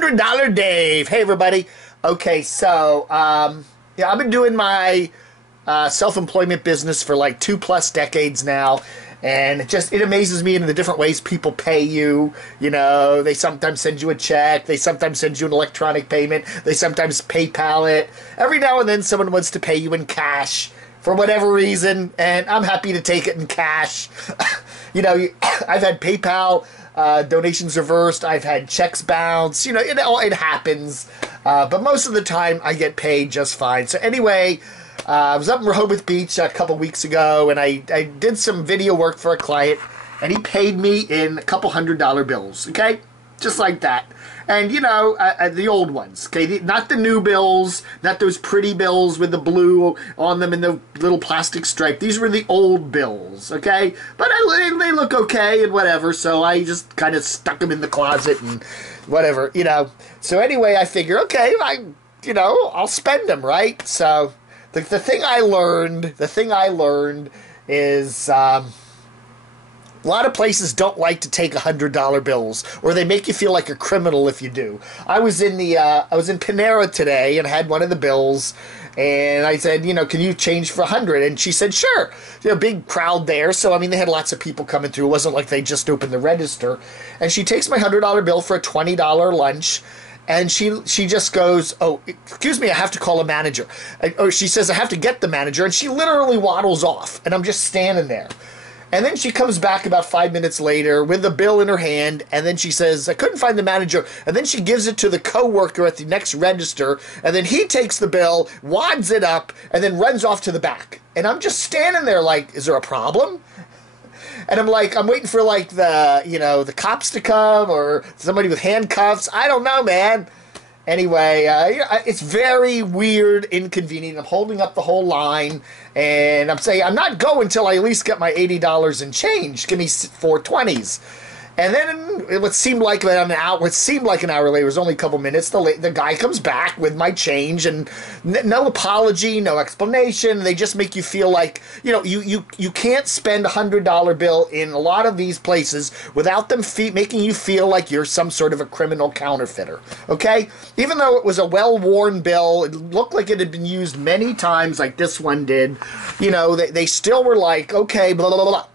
$100 Dave. Hey, everybody. Okay, so, yeah, I've been doing my self-employment business for like 2+ decades now. And it amazes me in the different ways people pay you. You know, they sometimes send you a check. They sometimes send you an electronic payment. They sometimes PayPal it. Every now and then someone wants to pay you in cash for whatever reason. And I'm happy to take it in cash. You know, I've had PayPal donations reversed. I've had checks bounce. You know, it happens. But most of the time I get paid just fine. So anyway, I was up in Rehoboth Beach a couple weeks ago, and I did some video work for a client, and he paid me in a couple $100 bills, okay? Just like that. And, you know, the old ones, okay? Not the new bills, not those pretty bills with the blue on them and the little plastic stripe. These were the old bills, okay? But they look okay and whatever, so I just kind of stuck them in the closet and whatever, you know. So anyway, I figure, okay, I'll spend them, right? So the thing I learned is a lot of places don't like to take $100 bills, or they make you feel like a criminal if you do. I was in Panera today and had one of the bills, and I said, you know, can you change for 100? And she said, sure. You know, big crowd there, so I mean, they had lots of people coming through. It wasn't like they just opened the register. And she takes my $100 bill for a $20 lunch. And she just goes, oh, excuse me, I have to call a manager. Or she says, I have to get the manager. And she literally waddles off. And I'm just standing there. And then she comes back about 5 minutes later with the bill in her hand. And then she says, I couldn't find the manager. And then she gives it to the coworker at the next register. And then he takes the bill, wads it up, and then runs off to the back. And I'm just standing there like, is there a problem? And I'm waiting for like the cops to come or somebody with handcuffs. I don't know, man. Anyway, it's very weird, inconvenient. I'm holding up the whole line, and I'm saying I'm not going until I at least get my $80 in change. Give me 420s. And then what seemed like an hour later, it was only a couple minutes, the guy comes back with my change, and no apology, no explanation. They just make you feel like, you know, you can't spend a $100 bill in a lot of these places without them making you feel like you're some sort of a criminal counterfeiter, okay? Even though it was a well-worn bill, it looked like it had been used many times like this one did, you know, they still were like, okay, blah, blah, blah.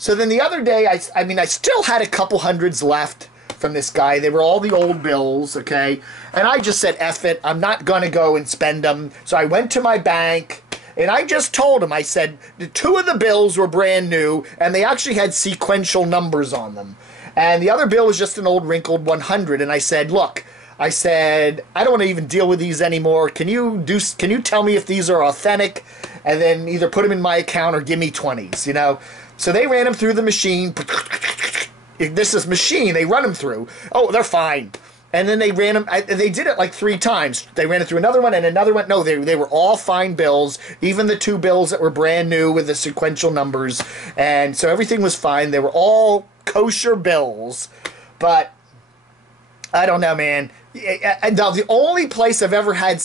So then the other day, I still had a couple hundreds left from this guy. They were all the old bills, okay? And I just said, F it, I'm not going to go and spend them. So I went to my bank, and I just told him, I said, the 2 of the bills were brand new, and they actually had sequential numbers on them. And the other bill was just an old wrinkled 100. And I said, look, I don't want to even deal with these anymore. Can you tell me if these are authentic? And then either put them in my account or give me 20s, you know? So they ran them through the machine. This is machine. They run them through. Oh, they're fine. And then they ran them. They did it like 3 times. They ran it through another one and another one. No, they were all fine bills. Even the 2 bills that were brand new with the sequential numbers. And so everything was fine. They were all kosher bills. But I don't know, man. Now, the only place I've ever had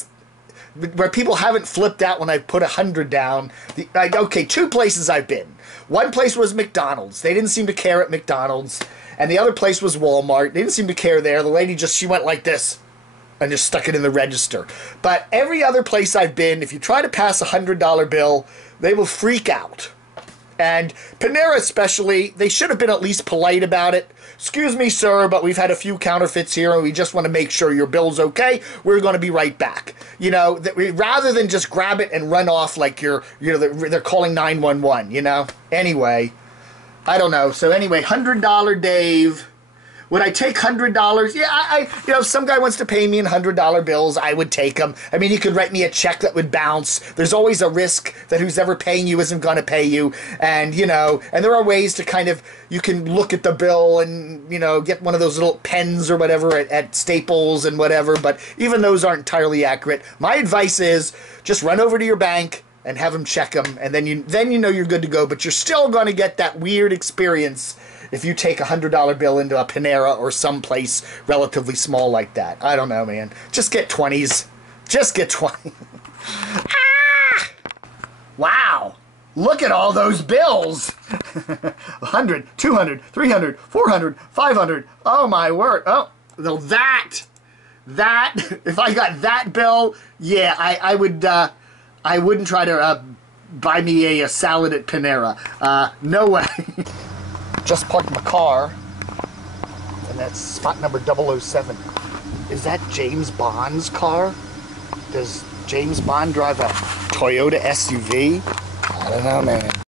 where people haven't flipped out when I put 100 down. Okay, 2 places I've been. One place was McDonald's. They didn't seem to care at McDonald's. And the other place was Walmart. They didn't seem to care there. The lady she went like this and just stuck it in the register. But every other place I've been, if you try to pass a $100 bill, they will freak out. And Panera especially, they should have been at least polite about it. Excuse me, sir, but we've had a few counterfeits here, and we just want to make sure your bill's okay. We're going to be right back. You know, rather than just grab it and run off like they're calling 911, you know? Anyway, I don't know. So anyway, $100 Dave. Would I take $100? Yeah, if some guy wants to pay me in $100 bills, I would take them. I mean, you could write me a check that would bounce. There's always a risk that who's ever paying you isn't going to pay you. And, you know, and there are ways to you can look at the bill and, you know, get one of those little pens or whatever at Staples and whatever. But even those aren't entirely accurate. My advice is just run over to your bank and have them check them. And then you know you're good to go. But you're still going to get that weird experience if you take a $100 bill into a Panera or someplace relatively small like that. I don't know, man. Just get 20s. Just get 20. Ah! Wow. Look at all those bills. 100, 200, 300, 400, 500. Oh, my word. Oh, that that, if I got that bill, yeah, I would, I wouldn't try to buy me a salad at Panera. No way. Just parked my car, and that's spot number 007. Is that James Bond's car? Does James Bond drive a Toyota SUV? I don't know, man.